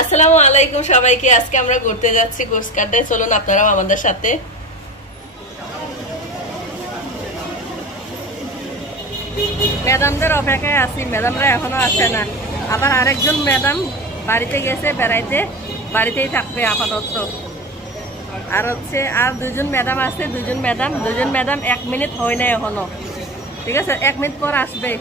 আসসালামু আলাইকুম সবাইকে। আজকে আমরা ঘুরতে যাচ্ছি কোস্টগার্ডে, চলুন আপনারাও আমাদের সাথে। ম্যাডামদের অপেক্ষায় আছি, ম্যাডামরা এখনো আসে না। আবার আরেকজন ম্যাডাম বাড়িতে গেছে বেড়াইতে, বাড়িতেই থাকবে আপাতত। আর আর দুজন ম্যাডাম আছে, দুজন ম্যাডাম 1 মিনিট হয় না এখনো। ঠিক আছে, 1 মিনিট পর আসবে।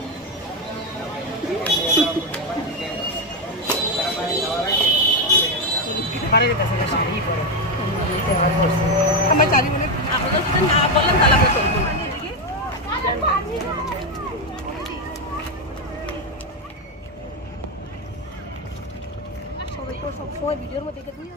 সবাই ভিডিওর মধ্যে দেখে দিয়ে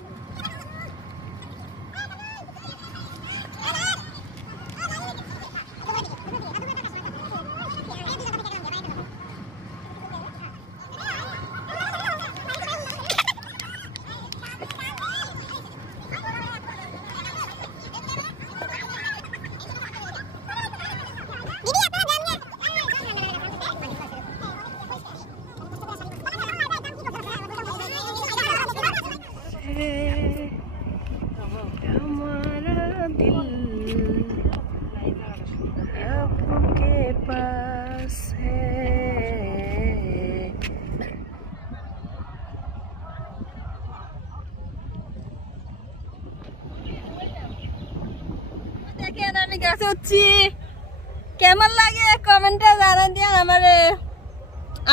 কেমন লাগে কমেন্টে জানান দিয়ে আমারে।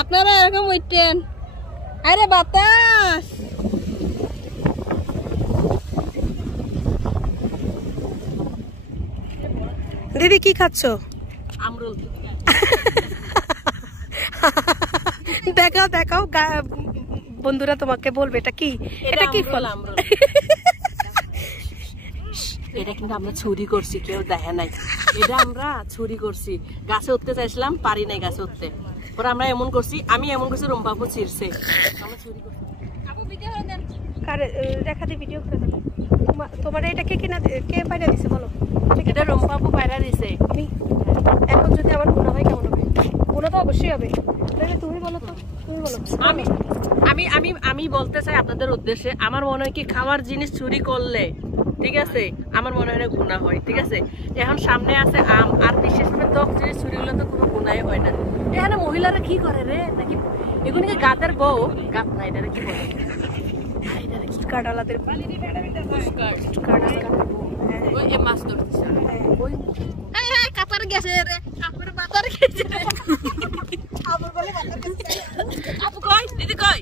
আপনারা এরকম উঠতেন। আরে বাতাস, দিদি কি খাচ্ছ? আমরুল। দেখাও দেখাও, বন্ধুরা তোমাকে বলবে এটা কি, এটা কি ফল? আমরুল। এটা কিন্তু আমরা চুরি করছি, কেউ দেখে নাই। এটা আমরা চুরি করছি, গাছে উঠতে চাইছিলাম, পারি নাই গাছে উঠতে। পরে আমরা এমন করছি, আমি এমন করছি, রুম্পাপু ছিঁড়ছে, আমরা চুরি করছি। দেখা দি ভিডিও করে দেবো। তোমার এটা কে কিনা, কে পায়রা দিছে বলো? এটা রুম্পাপু পায়রা দিছে। আমি এখন যদি আমার গুণা হয় কেমন হবে? গুণা তো অবশ্যই হবে। তুমি বলো তো, তুমি বলো। আমি আমি আমি আমি বলতে চাই আপনাদের উদ্দেশ্যে, আমার মনে হয় কি খাওয়ার জিনিস চুরি করলে, ঠিক আছে, আমার মনে হয় না গুনাহ হয়। ঠিক আছে, এখন সামনে আছে আম, আর বিশেষ করে টক জিনিস চুরি করলে তো কোনো গুনাহই হয় না। এখানে মহিলারা কি করে রে, নাকি এগুলো কি গাতের বউ? গাত না, এটা কি বলে? কাটালাদের মাছ ধরতেছে। কাতার গেছে রে, আপনার বাতার গেছে রে। আপু কই, দিদি কই?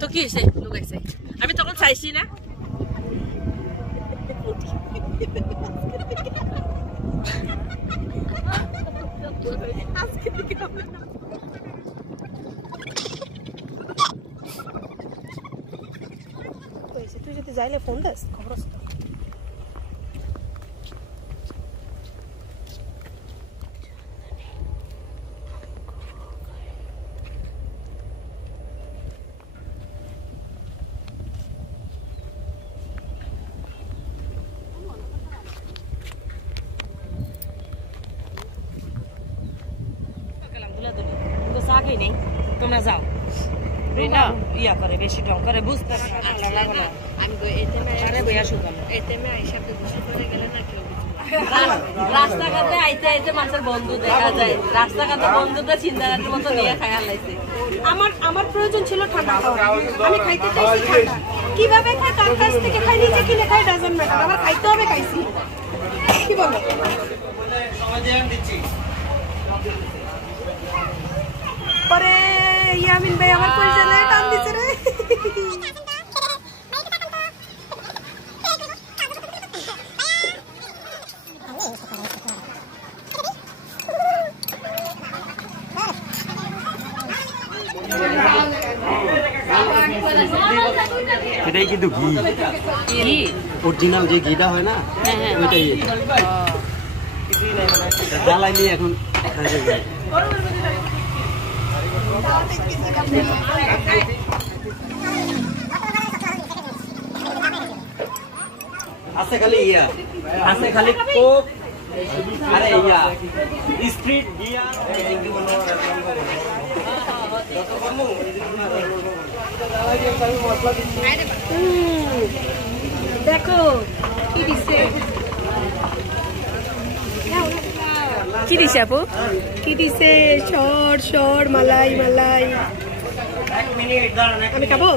তো কি হয়েছে, লুকাইছে? আমি তখন চাইছি না। তুই যদি যাইলে ফোন দেস খবর আছে। তোমরা যাও, ইয়া করে বেশি ঢং করে, বুঝতে রাস্তাঘাটে আইতে আইতে মানুষের বন্ধু দেখা যায়, রাস্তাঘাটে বন্ধুদের চিন্তাঘাটের মতো নিয়ে খাই হালাইছে। আমার প্রয়োজন ছিল ঠান্ডা খাওয়া, আমি খাইতে চাইছি ঠান্ডা। কিভাবে খাই, কার কাছ থেকে খাই, নিজে কিনে খাই, ডাজন্ট ম্যাটার, আমার খাইতে হবে, খাইছি। কি বলো? পরে ইয়ামিন ভাই আমার কই জানে টান দিছে রে। এটাই কিন্তু ঘি, অরিজিনাল যে ঘিটা হয় না, ওইটাই জ্বালাই নিয়ে এখন আছে খালি ইয়া, আছে খালি কোক, আরে ইয়া স্ট্রিট গিয়া দেখো কি দিছে, কি দিছে আপু? কি দিছে, সর সর মালাই মালাই। আমি খাবো।